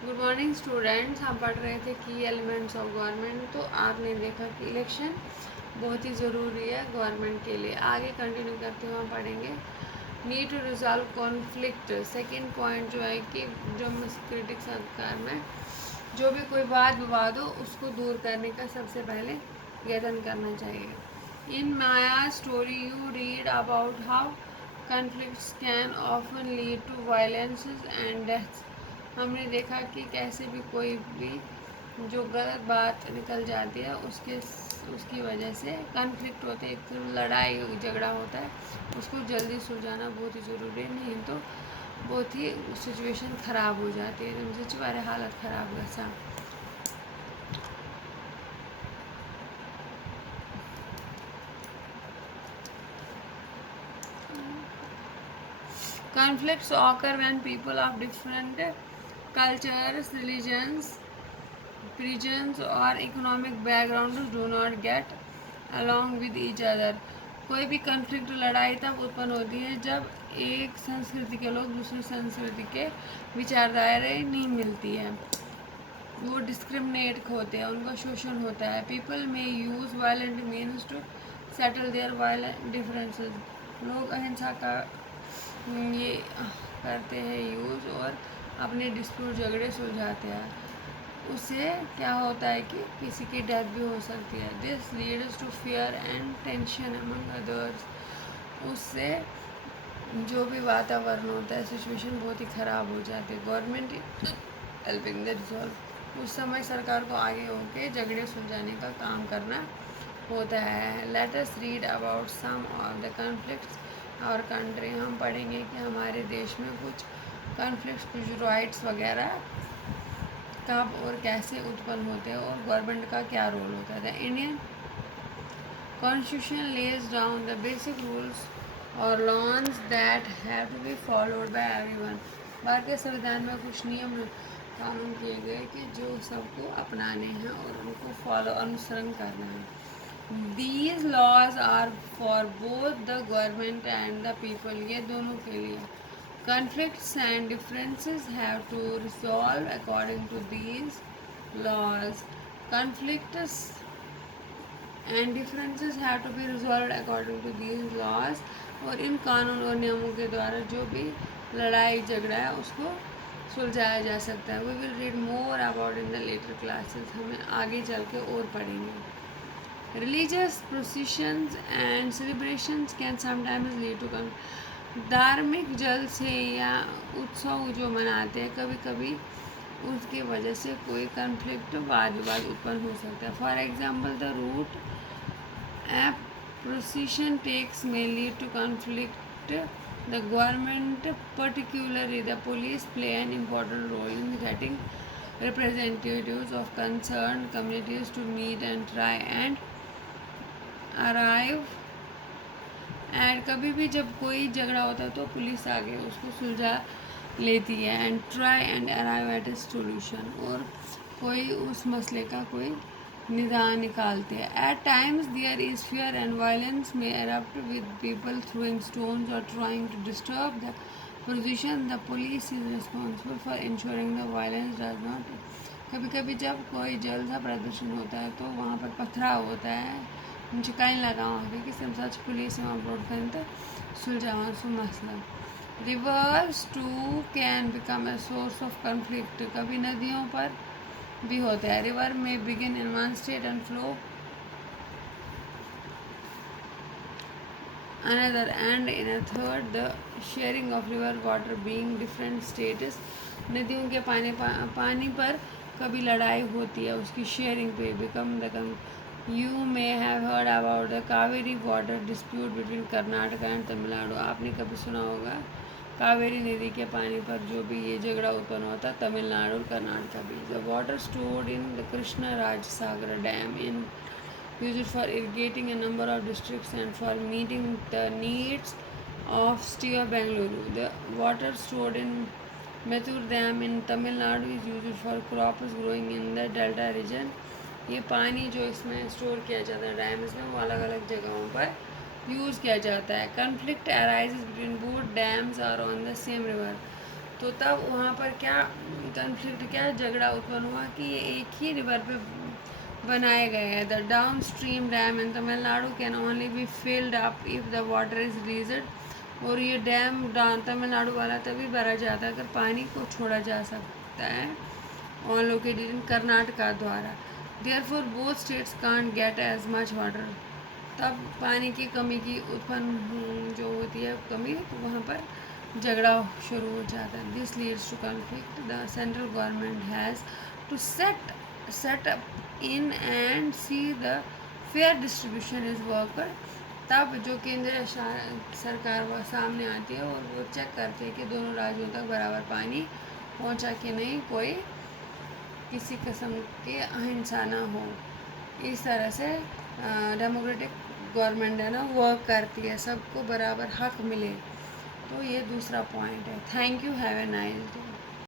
Good morning students. हम पढ़ रहे थे की एलिमेंट्स ऑफ गवर्नमेंट। तो आपने देखा कि इलेक्शन बहुत ही ज़रूरी है गवर्नमेंट के लिए। आगे कंटिन्यू करते हुए हम पढ़ेंगे need to resolve conflict. Second point जो है कि डेमोक्रेटिक सरकार में जो भी कोई वाद विवाद हो उसको दूर करने का सबसे पहले यत्न करना चाहिए। In Maya story you read about how conflicts can often lead to violence and deaths। हमने देखा कि कैसे भी कोई भी जो गलत बात निकल जाती है उसकी वजह से कन्फ्लिक्ट होते हैं, एक लड़ाई झगड़ा होता है, उसको जल्दी सुलझाना बहुत ही ज़रूरी है। नहीं तो बहुत ही सिचुएशन ख़राब हो जाती है, तुमचे वारे हालत ख़राब गसा। Conflicts occur when people of different cultures, religions or economic backgrounds do not get along with each other। कोई भी कन्फ्लिक्ट लड़ाई तब उत्पन्न होती है जब एक संस्कृति के लोग दूसरी संस्कृति के विचारधाराएं नहीं मिलती है, वो डिस्क्रिमिनेट होते हैं, उनका शोषण होता है। People may use violent means to settle their violent differences. लोग अहिंसा का ये करते हैं यूज़ और अपने डिस्प्यूट झगड़े सुलझाते हैं। उससे क्या होता है कि किसी की डेथ भी हो सकती है। This leads to fear and tension among others. उससे जो भी वातावरण होता है, सिचुएशन बहुत ही ख़राब हो जाती है। Government helping the resolve. उस समय सरकार को आगे होकर झगड़े सुलझाने का काम करना होता है। Let us read about some of the conflicts our country. हम पढ़ेंगे कि हमारे देश में कुछ कॉन्फ्लिक्ट्स, कुछ राइट्स वगैरह कब और कैसे उत्पन्न होते हैं और गवर्नमेंट का क्या रोल होता है। The Indian constitution lays down the basic rules और laws that have to be followed by everyone. भारतीय संविधान में कुछ नियम कानून किए गए कि जो सबको अपनाने हैं और उनको फॉलो अनुसरण करना है। These laws are for both the government and the people। ये दोनों के लिए। Conflicts and differences have to resolve according to these laws। Conflicts and differences have to be resolved according to these laws। और इन कानून और नियमों के द्वारा जो भी लड़ाई झगड़ा है उसको सुलझाया जा सकता है। We will read more about in the later classes. हमें आगे चल के और पढ़ेंगे। Religious processions and celebrations can sometimes lead to धार्मिक जलसे या उत्सव जो मनाते हैं, कभी कभी उसकी वजह से कोई कन्फ्लिक्ट वाद विवाद उत्पन्न हो सकता है। For example the route a procession takes may lead to conflict। The government, particularly the police, play an important role in getting representatives of concerned communities to meet and try and arrive। And कभी भी जब कोई झगड़ा होता है तो police आगे उसको सुलझा लेती है। And try and arrive at a solution. और कोई उस मसले का कोई निदान निकालते हैं। At times there is fear and violence may erupt with people throwing stones और trying to disturb the position. The police is responsible for ensuring the violence does not. कभी कभी जब कोई जल्द सा प्रदर्शन होता है तो वहाँ पर पथराव होता है, मुझे कहीं लगा वहाँ कि सच पुलिस वहाँ बोर्ड करते सुलझावा सो मसला। Rivers too can become a source of conflict. कभी नदियों पर भी होता है। River may begin in one state and flow another and in a third। the sharing of river water being different states। नदियों के पानी पर कभी लड़ाई होती है, उसकी शेयरिंग पे become the you may have heard about the Kaveri water dispute between Karnataka and Tamil Nadu. आपने कभी सुना होगा कावेरी नदी के पानी पर जो भी ये झगड़ा उत्पन्न होता है तमिलनाडु और कर्नाटक का भी। The water stored in the Krishna Raj Sagar dam in used for irrigating a number of districts and for meeting the needs of city of Bangalore। The water stored in Mettur Dam in Tamil Nadu is used for crops growing in the delta region। ये पानी जो इसमें store किया जाता है dams में, वो अलग अलग जगहों पर यूज़ किया जाता है। Conflict arises between both dams are on the same river. तो तब वहाँ पर क्या कन्फ्लिक्ट, क्या झगड़ा उत्पन्न हुआ कि ये एक ही रिवर पे बनाए गए हैं। The down stream dam in Tamil Nadu can only be filled up if the water is released. और ये डैम तमिलनाडु वाला तभी भरा जाता है अगर पानी को छोड़ा जा सकता है, और लोकेटेड इन कर्नाटका द्वारा। Therefore both states can't get as much water. तब पानी की कमी की उत्पन्न जो होती है कमी, तो वहाँ पर झगड़ा शुरू हो जाता है। This leads to conflict. The central government has to set up in and see the fair distribution is worker. तब जो केंद्रीय सरकार वो सामने आती है और वो चेक करते हैं कि दोनों राज्यों तक बराबर पानी पहुंचा कि नहीं, कोई किसी किस्म की अहिंसा ना हो। इस तरह से डेमोक्रेटिक गवर्नमेंट है ना वर्क करती है, सबको बराबर हक मिले। तो ये दूसरा पॉइंट है। Thank you, have a nice day.